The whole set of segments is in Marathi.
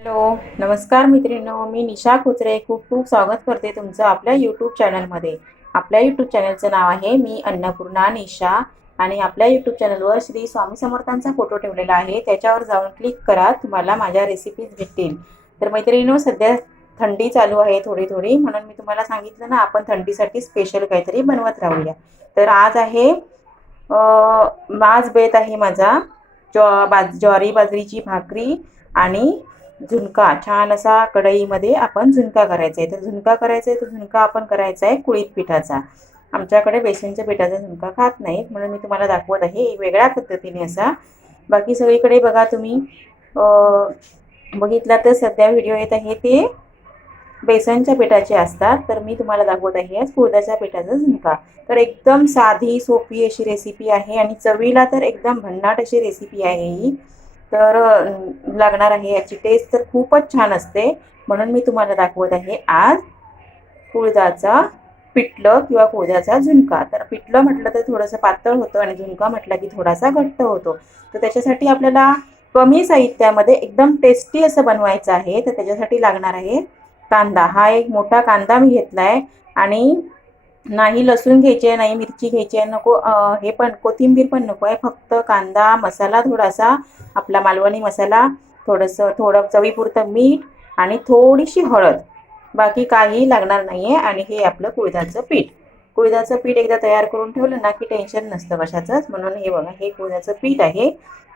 हॅलो. नमस्कार मैत्रिणींनो मी निशा खोचरे खूप खूप स्वागत करते तुमचं आपल्या यूट्यूब चॅनलमध्ये आपल्या यूट्यूब चॅनलचं नाव आहे मी अन्नपूर्णा निशा आणि आपल्या यूट्यूब चॅनलवर श्री स्वामी समर्थांचा फोटो ठेवलेला आहे. त्याच्यावर जाऊन क्लिक करा तुम्हाला माझ्या रेसिपीज भेटतील. तर मैत्रिणीनो सध्या थंडी चालू आहे थोडी थोडी म्हणून मी तुम्हाला सांगितलं ना आपण थंडीसाठी स्पेशल काहीतरी बनवत राहूया. तर आज आहे आज बेत आहे माझा. ज्वा बाज ज्वारी बाजरीची भाकरी आणि झुणका. छान असा कढईमध्ये आपण झुणका करायचा आहे. तर झुणका करायचा आहे तर झुणका आपण करायचा आहे कुळीत पिठाचा. आमच्याकडे बेसनच्या पिठाचा झुणका खात नाहीत म्हणून मी तुम्हाला दाखवत आहे. वेगळ्या पद्धतीने असा. बाकी सगळीकडे बघा तुम्ही. बघितला तर सध्या व्हिडिओ येत आहे ते बेसनच्या पिठाचे असतात. तर मी तुम्हाला दाखवत आहे आज कुळदाच्या पिठाचा झुणका. तर एकदम साधी सोपी अशी रेसिपी आहे आणि चवीला तर एकदम भन्नाट अशी रेसिपी आहे ही. तर लागणार आहे याची टेस्ट तर खूपच छान असते. म्हणून मी तुम्हाला दाखवत आहे आज कुळदाचा पिठलं किंवा कुळद्याचा झुणका. तर पिठलं म्हटलं तर थोडंसं पातळ होतं आणि झुणका म्हटलं की थोडासा घट्ट होतो. तर त्याच्यासाठी आपल्याला कमी साहित्यामध्ये एकदम टेस्टी असं बनवायचं आहे. तर त्याच्यासाठी लागणार आहे कांदा. हा एक मोठा कांदा मी घेतला आहे आणि नाही लसूण घ्यायचे आहे नाही मिरची घ्यायची आहे नको हे पण कोथिंबीर पण नको आहे. फक्त कांदा मसाला थोडासा आपला मालवणी मसाला थोडंसं थोडं चवीपुरतं मीठ आणि थोडीशी हळद. बाकी काही लागणार नाही आहे आणि हे आपलं कुळदाचं पीठ. कुळदाचं पीठ एकदा तयार करून ठेवलं ना की टेन्शन नसतं कशाचंच. म्हणून हे बघा हे कुळदाचं पीठ आहे.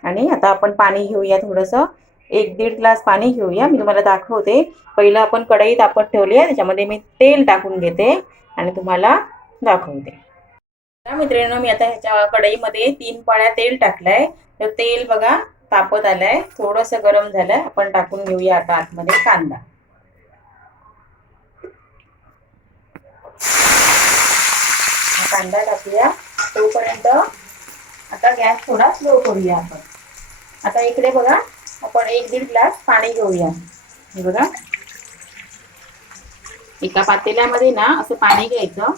आणि आता आपण पाणी घेऊया थोडंसं. एक दीड ग्लास पाणी घेऊया. मी तुम्हाला दाखवते. पहिलं आपण कढई तापत ठेवली आहे. त्याच्यामध्ये मी तेल टाकून घेते. आणि तुम्हाला दाखवते मित्रांनो मी आता ह्याच्या कढईमध्ये तीन पाळ्या तेल टाकलंय. तर तेल बघा तापत आलंय. थोडंसं गरम झालंय. आपण टाकून घेऊया आता आतमध्ये कांदा. कांदा टाकूया. तोपर्यंत आता गॅस थोडा स्लो करूया आपण. आता इकडे बघा आपण एक दीड ग्लास पाणी घेऊया. हे बघा. एका पातेल्यामध्ये ना असं पाणी घ्यायचं.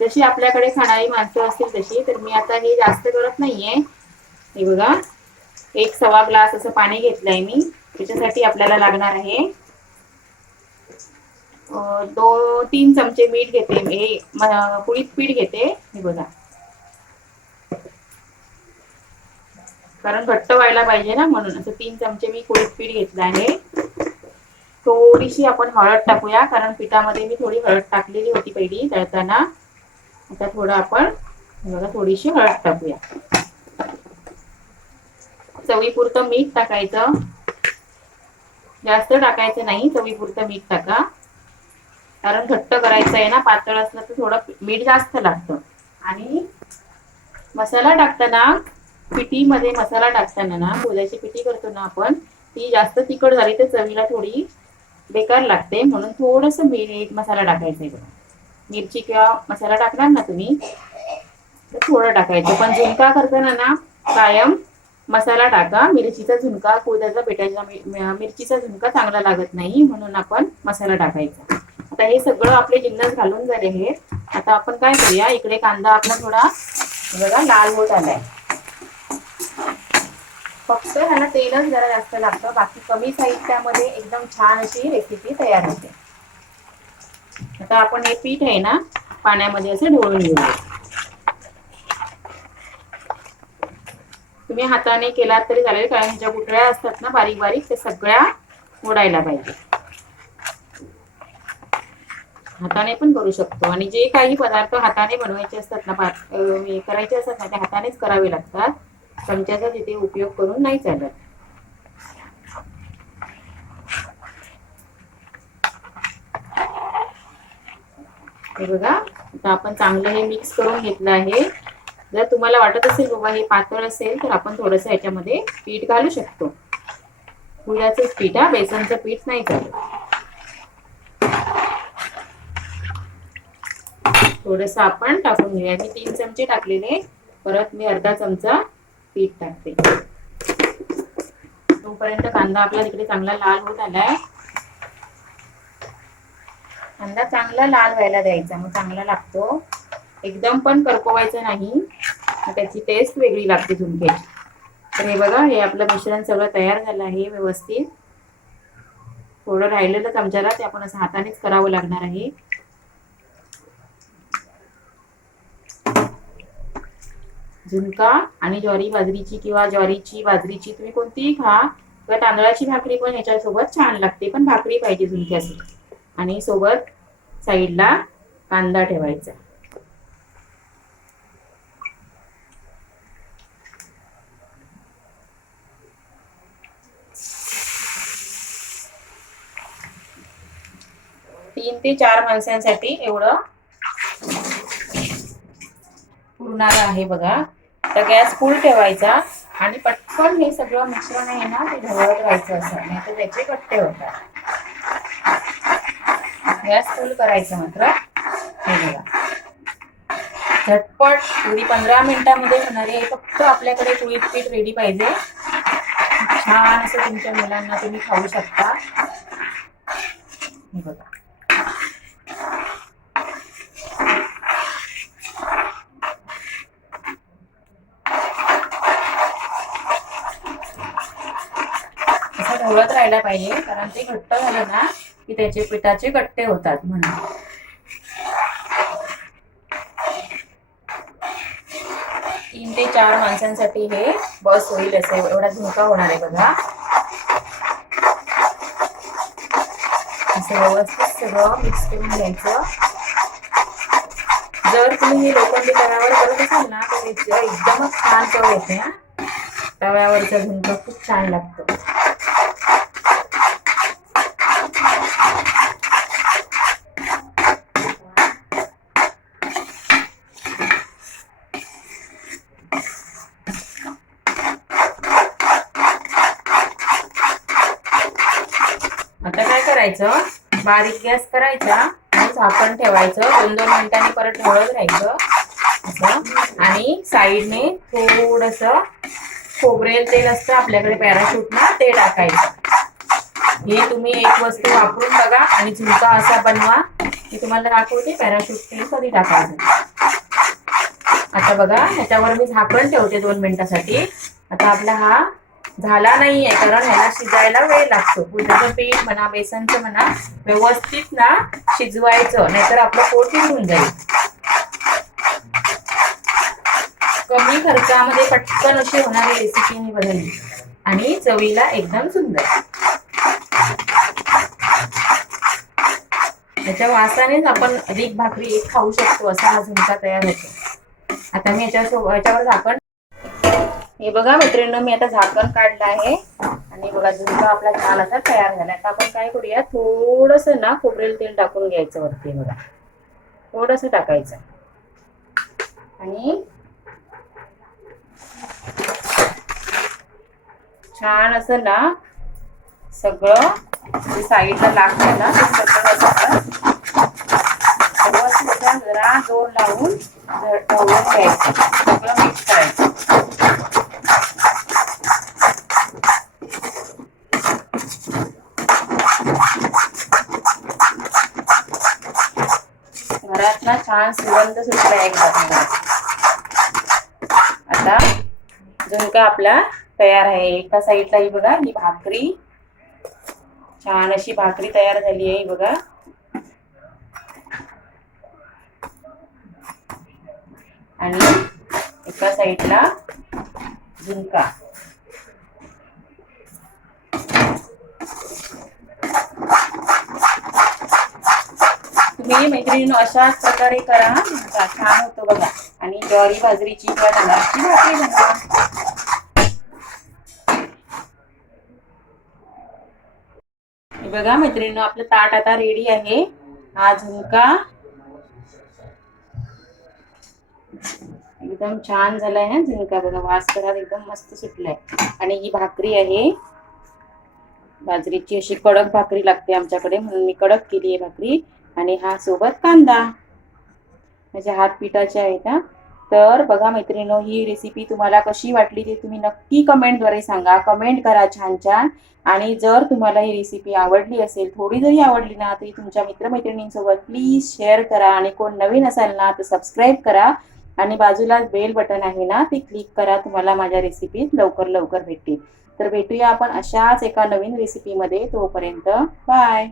जशी आपल्याकडे खाणारी माणसं असतील तशी तर मी आता हे जास्त करत नाहीये. हे बघा एक सव्वा ग्लास असं पाणी घेतलंय मी. त्याच्यासाठी आपल्याला लागणार आहे दो तीन चमचे मीठ घेते. हे म- कुळीत पीठ घेते. हे बघा. कारण घट्ट व्हायला पाहिजे ना म्हणून. असं तीन चमचे मी कुळीत पीठ घेतलं आहे. थोडीशी आपण हळद टाकूया कारण पिठामध्ये मी थोडी हळद टाकलेली होती पहिली दळताना आता थोडं आपण बघा थोडीशी हळद टाकूया. चवीपुरतं मीठ टाकायचं. जास्त टाकायचं नाही चवीपुरतं मीठ टाका. कारण घट्ट करायचं आहे ना पातळ असलं तर थोडं मीठ जास्त लागतं. आणि मसाला टाकताना पिठीमध्ये मसाला टाकताना ना गोल्याची पिठी करतो ना आपण ती जास्त तिखट झाली तर चवीला थोडी बेकार लागते म्हणून थोडंसं मीठ मसाला टाकायचा आहे बघा. मिरची किंवा मसाला टाकणार ना तुम्ही तर थोडं टाकायचं. पण झुणका करताना ना कायम मसाला टाका. मिरचीचा झुणका कोद्याचा पेटायचा मिरचीचा झुणका चांगला लागत नाही म्हणून आपण मसाला टाकायचा. आता हे सगळं आपले जिन्नस घालून झाले आहेत आता आपण काय करूया इकडे कांदा आपला थोडा बघा लाल होत आलाय. फक्त ह्याला तेलच जरा जास्त लागतं. बाकी कमी साहित्यामध्ये एकदम छान अशी रेसिपी तयार होते. आता आपण हे पीठ आहे ना पाण्यामध्ये असं ढवळून घेऊया. तुम्ही हाताने केलात तरी चालेल कारण ह्याच्या गुठळ्या असतात ना बारीक बारीक ते सगळ्या मोडायला पाहिजे. हाताने पण करू शकतो. आणि जे काही पदार्थ हाताने बनवायचे असतात ना हे करायचे असतात ना ते हातानेच करावे लागतात. चमच्याचा तिथे उपयोग करून नाही चालत. बघा आता आपण चांगलं हे मिक्स करून घेतलं आहे. जर तुम्हाला वाटत असेल बाबा हे पातळ असेल तर आपण थोडस याच्यामध्ये पीठ घालू शकतो. गुळाचंच पीठ हा बेसनचं पीठ नाही चालत. थोडस आपण टाकून घेऊया. मी तीन चमचे टाकलेले. परत मी अर्धा चमचा पीठ टाकते तोपर्यंत कांदा आपला तिकडे चांगला लाल होत आलाय. कांदा चांगला लाल व्हायला द्यायचा मग चांगला लागतो. एकदम पण करपवायचं नाही. त्याची टेस्ट वेगळी लागते झुणक्याची तर हे बघा हे आपलं मिश्रण सगळं तयार झालं आहे व्यवस्थित. थोडं राहिलेलंच आमच्याला ते आपण असं हातानेच करावं लागणार आहे. झुणका आणि ज्वारी बाजरीची किंवा ज्वारीची बाजरीची तुम्ही कोणतीही खा. किंवा तांदळाची भाकरी पण याच्यासोबत छान लागते पण भाकरी पाहिजे झुणक्याची. आणि सोबत साईडला कांदा ठेवायचा. तीन ते चार माणसांसाठी एवढं पुरणार आहे बघा. तर गॅस फुल ठेवायचा आणि पटकन हे सगळं मिश्रण आहे ना ते ढवळत राहायचं असं. नाही तर त्याचे कट्टे होतात. गॅस फुल करायचं मात्र. हे बघा. झटपट अगदी पंधरा मिनिटामध्ये होणारी आहे फक्त आपल्याकडे कुळीत पीठ रेडी पाहिजे. छान असं तुमच्या मुलांना तुम्ही खाऊ शकता. हे बघा असं ढवळत राहायला पाहिजे कारण ते घट्ट झालं ना की त्याचे पिठाचे कट्टे होतात म्हणून. तीन ते चार माणसांसाठी हे बस होईल असं एवढा झुणका होणार आहे बघा. असं व्यवस्थित सगळं मिक्स करून घ्यायचं. जर तुम्ही हे लोखंडी तव्यावर करत असाल ना तर एकदमच छान चव येते हा. तव्यावरचा झुणका खूप छान लागतो. आता काय करायचं? बारीक गॅस करायचा आणि झाकण ठेवायचं. दोन दोन मिनिटांनी परत ढवळत राहायचं. असं. आणि साईडने थोडस खोबरेल तेल असतं आपल्याकडे पॅराशूट ना ते टाकायचं. हे तुम्ही एक वस्तू वापरून बघा आणि झुणका असा बनवा. मी तुम्हाला दाखवते पॅराशूट तेल कधी टाकायचं. आता बघा ह्याच्यावर मी झाकण ठेवते दोन मिनिटासाठी. आता आपला हा झाला नाहीये कारण ह्याला शिजायला वेळ लागतो. पुढचं पीठ म्हणा बेसनचं म्हणा व्यवस्थित ना शिजवायचं नाहीतर आपलं पोट होऊन जाईल. कमी खर्चामध्ये पटकन अशी होणारी रेसिपी मी बनवली आणि चवीला एकदम सुंदर. याच्या वासानेच आपण अधिक भाकरी एक खाऊ शकतो असा हा झुणका तयार होतो. आता मी याच्या याच्यावर झाकण हे बघा मित्रांनो मी आता झाकण काढलं आहे. आणि बघा झुणका आपला छान असा तयार झाला आता आपण काय करूया थोडस ना खोबरेल तेल टाकून घ्यायचं वरती बघा. थोडस टाकायचं. आणि छान असं ना सगळं साईडला लागतं ना ते सगळं असं जरा जोर लावून ढवळून घ्यायचं. सगळं मिक्स करायचं. ना छान सुगंध सुटला एकदा आता झुणका आपला तयार आहे. एका साईडला ही बघा ही भाकरी. छान अशी भाकरी तयार झाली आहे बघा. आणि एका साईडला झुणका. तुम्ही मैत्रिणीनं अशाच प्रकारे करा. छान होतो बघा. आणि ज्वारी बाजरीची किंवा तांदळाची भाकरी बनवा. बघा मैत्रिणीनं आपलं ताट आता रेडी आहे. हा झुणका. एकदम छान झालाय हा झुणका. बघा वास करा एकदम मस्त सुटलाय. आणि ही भाकरी आहे. बाजरीची अशी कडक भाकरी लागते आमच्याकडे म्हणून मी कडक केली आहे भाकरी. आणि हा सोबत कांदा. म्हणजे हात पिठाचे आहेत हा. तर बघा मैत्रिणीनो ही रेसिपी तुम्हाला कशी वाटली ते तुम्ही नक्की कमेंटद्वारे सांगा. कमेंट करा छान छान. आणि जर तुम्हाला ही रेसिपी आवडली असेल थोडी जरी आवडली ना तरी तुमच्या मित्रमैत्रिणींसोबत प्लीज शेअर करा. आणि कोण नवीन असाल ना तर सबस्क्राईब करा. आणि बाजूला बेल बटन आहे ना ते क्लिक करा. तुम्हाला माझ्या रेसिपी लवकर लवकर भेटतील. तर भेटूया आपण अशाच एका नवीन रेसिपीमध्ये तोपर्यंत बाय